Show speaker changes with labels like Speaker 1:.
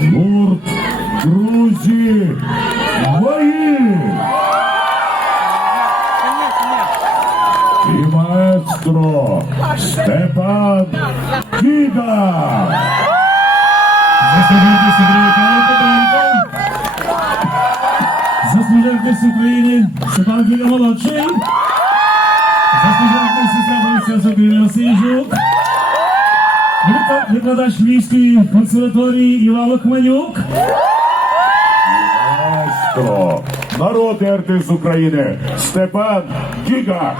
Speaker 1: Гурт Друзі мої! І маестро Степан Кіда!
Speaker 2: Заслужив Заслужив України Степан Філя молодший. Заслужив Курс Степан Викладач Львівської консерваторії Іван Лохманюк.
Speaker 1: Народний артист України Степан Кіга!